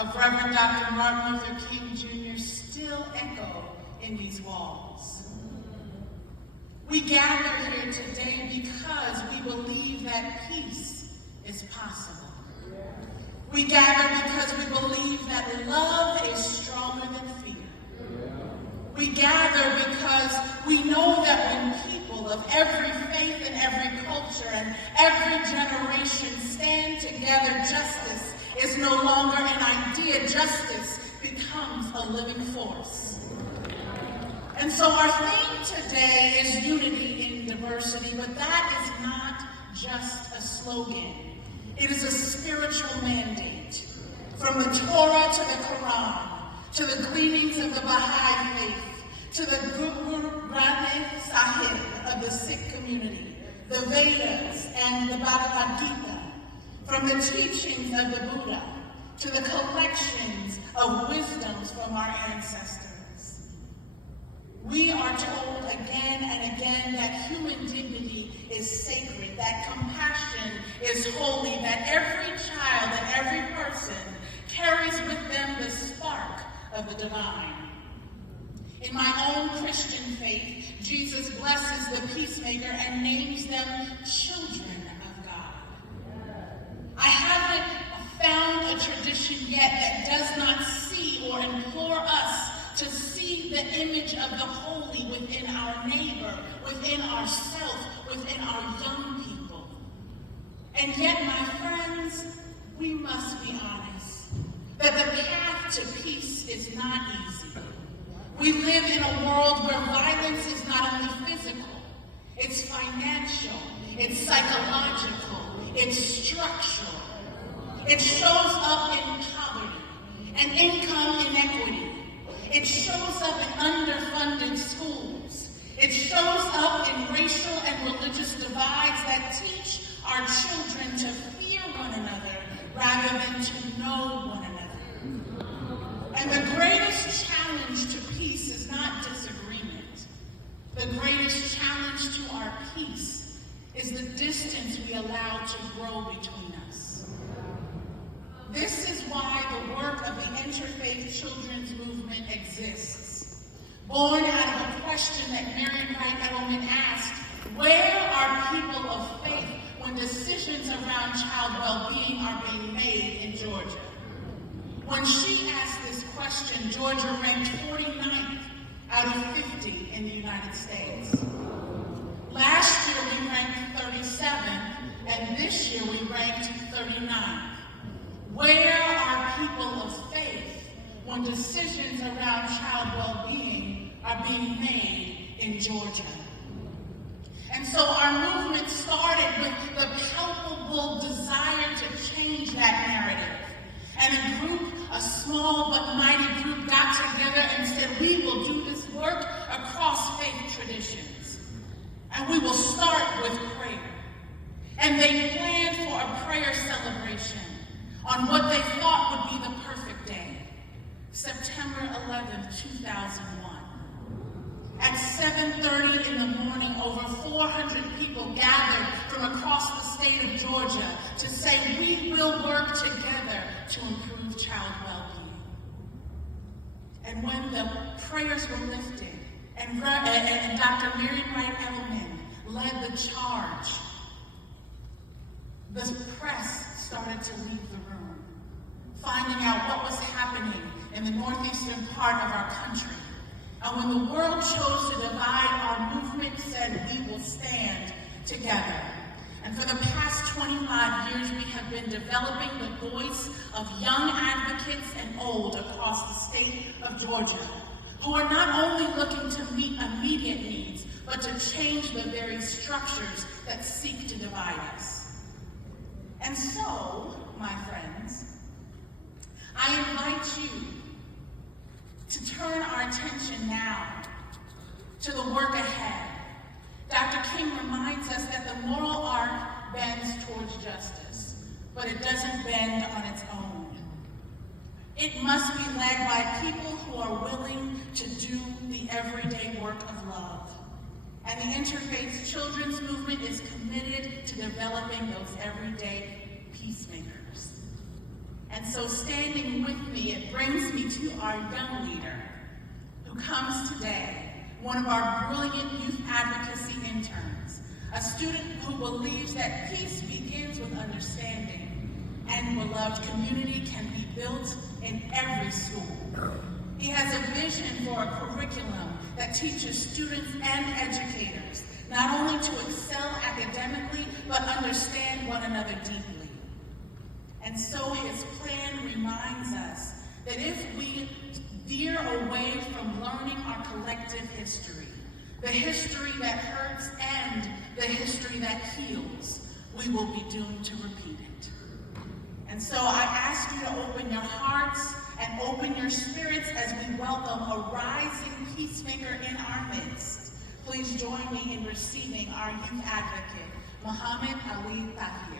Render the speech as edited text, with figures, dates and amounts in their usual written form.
of Reverend Dr. Martin Luther King Jr. still echo in these walls. We gather here today because we believe that peace is possible. We gather because we believe that love is stronger than fear. We gather because we know that when people of every faith and every culture and every generation stand together, justice is no longer an idea. Justice becomes a living force. And so our theme today is unity in diversity, but that is not just a slogan. It is a spiritual mandate. From the Torah to the Quran, to the gleanings of the Baha'i faith, to the Guru Granth Thahir of the Sikh community, the Vedas and the Bhagavad Gita, from the teachings of the Buddha, to the collections of wisdoms from our ancestors. We are told again and again that human dignity is sacred, that compassion is holy, that every child and every person carries with them the spark of the divine. In my own Christian faith, Jesus blesses the peacemaker and names them children of God. I haven't found a tradition yet that does not see or implore us to see the image of the holy within our neighbor, within ourselves, within our young people. And yet, my friends, we must be honest that the path to peace is not easy. We live in a world where violence is not only physical, it's financial, it's psychological, it's structural. It shows up in poverty and income inequity. It shows up in underfunded schools. It shows up in racial and religious divides that teach our children to fear one another rather than to know one another. And the greatest challenge to peace is not disagreement. The greatest challenge to our peace is the distance we allow to grow between us. This is why the work of the Interfaith Children's Movement exists. Born out of a question that Marian Wright Edelman asked, where are people of faith when decisions around child well-being are being made in Georgia? When she asked this question, Georgia ranked 49th out of 50 in the United States. Last year we ranked 37th, and this year we ranked 39th. Where are people of faith when decisions around child well-being are being made in Georgia? And so our movement started with the palpable desire to change that narrative. And a small but mighty group got together and said, we will do this work across faith traditions. And we will start with prayer. And they planned for a prayer celebration on what they thought would be the perfect day, September 11th, 2001. At 7:30 in the morning, over 400 people gathered from across the state of Georgia to say, we will work together to improve child well-being. And when the prayers were lifted, and Dr. Marian Wright Edelman led the charge, the press started to leave the room, finding out what was happening in the northeastern part of our country. And when the world chose to divide, our movement said we will stand together. And for the past 25 years, we have been developing the voice of young advocates and old across the state of Georgia, who are not only looking to meet immediate needs, but to change the very structures that seek to divide us. And so, my friends, I invite you to turn our attention now to the work ahead. Dr. King reminds us that the moral arc bends towards justice, but it doesn't bend on its own. It must be led by people who are willing to do the everyday work of love. And the Interfaith Children's Movement is committed to developing those everyday peacemakers. And And so standing with me, it brings me to our young leader who comes today, one of our brilliant youth advocacy interns, a student who believes that peace begins with understanding and beloved community can be built in every school. He has a vision for a curriculum that teaches students and educators not only to excel academically, but understand one another deeply. And so his plan reminds us that if we veer away from learning our collective history, the history that hurts and the history that heals, we will be doomed to repeat it. And so I ask you to open your hearts and open your spirits as we welcome a rising peacemaker in our midst. Please join me in receiving our youth advocate, Muhammad Ali Thahir.